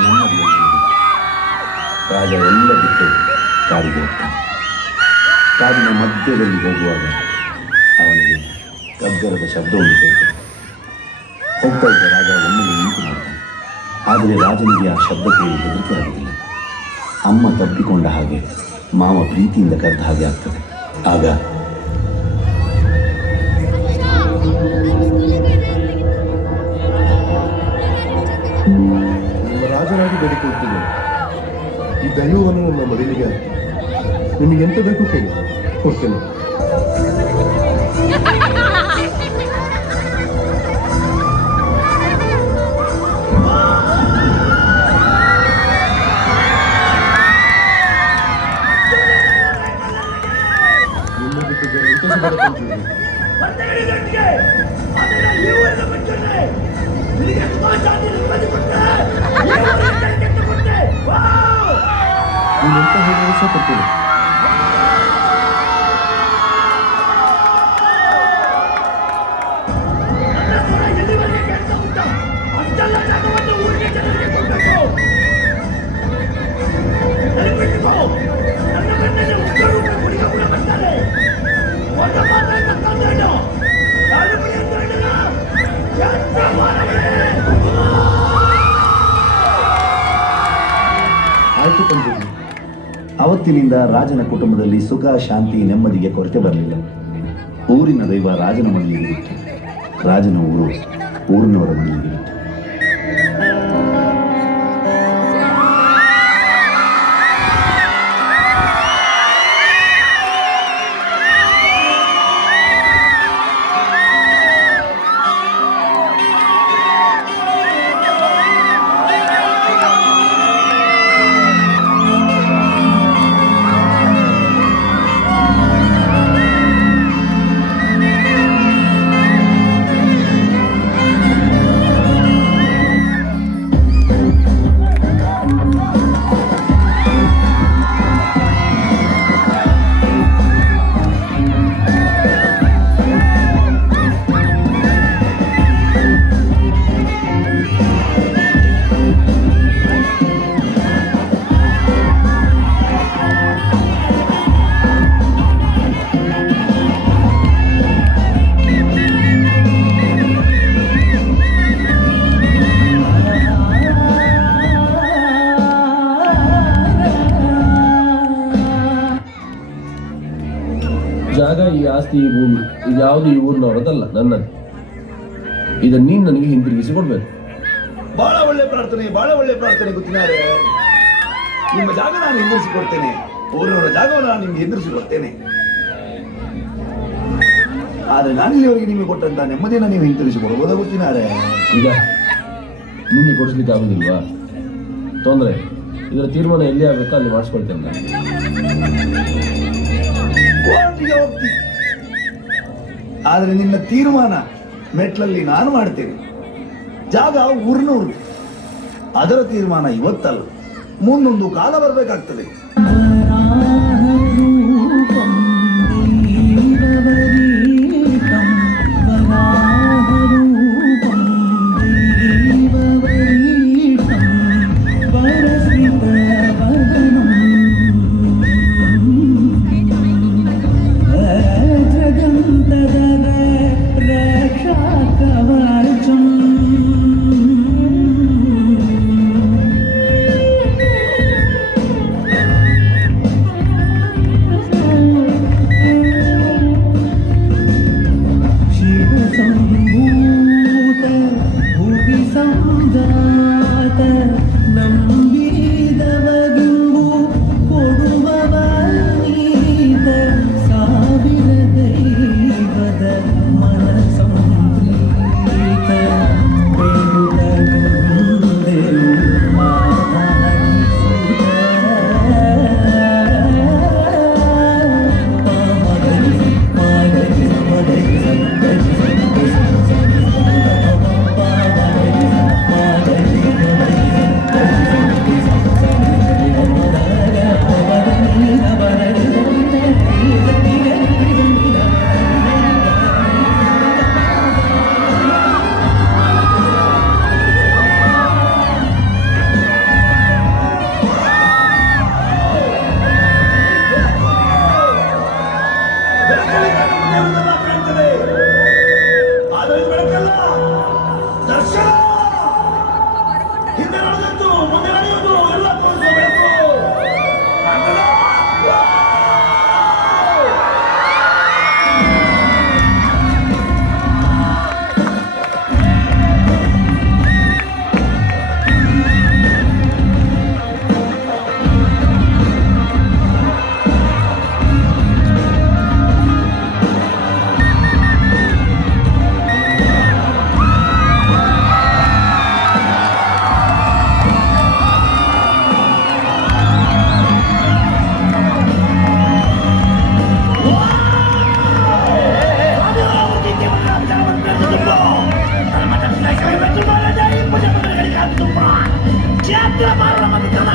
ನೆಮ್ಮದಿಯನ್ನು ರಾಜ ಎಲ್ಲ ಬಿಟ್ಟು ಕಾಡಿಗೆ ಹೋಗ್ತಾನೆ. ಕಾಡಿನ ಮಧ್ಯದಲ್ಲಿ ಹೋಗುವಾಗ ಅವನಿಗೆ ಗಗ್ಗರದ ಶಬ್ದವನ್ನು ಕೇಳ್ತಾನೆ. ಹೋಗ್ತಾ ಇದ್ದ ರಾಜ ಒಮ್ಮೆಲೆ ನಿಂತು ಮಾಡ್ತಾನೆ. ಆದರೆ ರಾಜನಿಗೆ ಆ ಶಬ್ದ ಕೇಳಿ ಹೆದರಿಕೆ ಆಗುವುದಿಲ್ಲ. ಅಮ್ಮ ತಪ್ಪಿಕೊಂಡ ಹಾಗೆ, ಮಾವ ಪ್ರೀತಿಯಿಂದ ಕರೆದ ಹಾಗೆ ಆಗ್ತದೆ. ಆಗ ನಿಮ್ಮ ರಾಜನಾಗಿ ಬೇಡಿಕೊಳ್ತೀನಿ, ಈ ದೈವವನ್ನು ನನ್ನ ಮಗನಿಗೆ ನಿಮಗೆ ಎಂತ ಬೇಕು ಕೇಳಿ ಕೊಡ್ತೇನೆ. ನೀನೆಂತ ಹೇಳಿದ್ರು ಸಹ ಕೊಡ್ತೇನೆ. ಆಯ್ತು ತಂದಿದ್ದೀನಿ. ಅವತ್ತಿನಿಂದ ರಾಜನ ಕುಟುಂಬದಲ್ಲಿ ಸುಖ, ಶಾಂತಿ, ನೆಮ್ಮದಿಗೆ ಕೊರತೆ ಬರಲಿಲ್ಲ. ಊರಿನ ದೈವ ರಾಜನ ಮನೆಯಲ್ಲಿ ಬಿತ್ತು. ರಾಜನ ಊರು ಊರಿನವರ ಮನೆಯಲ್ಲಿ ಬಿತ್ತು. ಜಾಗ, ಈ ಆಸ್ತಿ, ಈ ಭೂಮಿ, ಇದು ಯಾವುದು ಈ ಊರಿನವರದಲ್ಲ, ನನ್ನದು. ಇದನ್ನು ನೀನು ನನಗೆ ಹಿಂದಿರುಗಿಸಿ ಕೊಡ್ಬೇಕು. ಬಹಳ ಒಳ್ಳೆ ಪ್ರಾರ್ಥನೆ, ಬಹಳ ಒಳ್ಳೆ ಪ್ರಾರ್ಥನೆ ಗೊತ್ತಿನಾರೆ. ನಿಮ್ಮ ಜಾಗ ನಾನು ಹಿಂದಿರಿಸಿ ಕೊಡ್ತೇನೆ. ಊರಿನವರ ಜಾಗವನ್ನು ನಾನು ನಿಮ್ಗೆ ಹಿಂದಿರಿಸಿ ಕೊಡ್ತೇನೆ. ಆದ್ರೆ ನಾನು ಇಲ್ಲಿವರೆಗೆ ನಿಮಗೆ ಕೊಟ್ಟಂತ ನೆಮ್ಮದಿಯನ್ನು ನೀವು ಹಿಂತಿರಿಸಿ ಕೊಡ್ಬೋದ ಗೊತ್ತಿನಾರೆ. ಈಗ ನಿಮಗೆ ಕೊಡಿಸ್ಲಿಕ್ಕೆ ಆಗುದಿಲ್ವಾ? ತೊಂದರೆ, ಇದರ ತೀರ್ಮಾನ ಎಲ್ಲಿ ಆಗಬೇಕೋ ಅಲ್ಲಿ ಮಾಡಿಸ್ಕೊಳ್ತೇನೆ ನಾನು. ಕೋರ್ಟಿಗೆ ಹೋಗ್ತಿ, ಆದ್ರೆ ನಿನ್ನ ತೀರ್ಮಾನ ಮೆಟ್ಲಲ್ಲಿ ನಾನು ಮಾಡ್ತೇನೆ. ಜಾಗ ಊರಿನವರು, ಅದರ ತೀರ್ಮಾನ ಇವತ್ತಲ್ಲ, ಮುಂದೊಂದು ಕಾಲ ಬರಬೇಕಾಗ್ತದೆ. ಕ್ಷೇತ್ರ ಮಾರಣ ಮಗತನ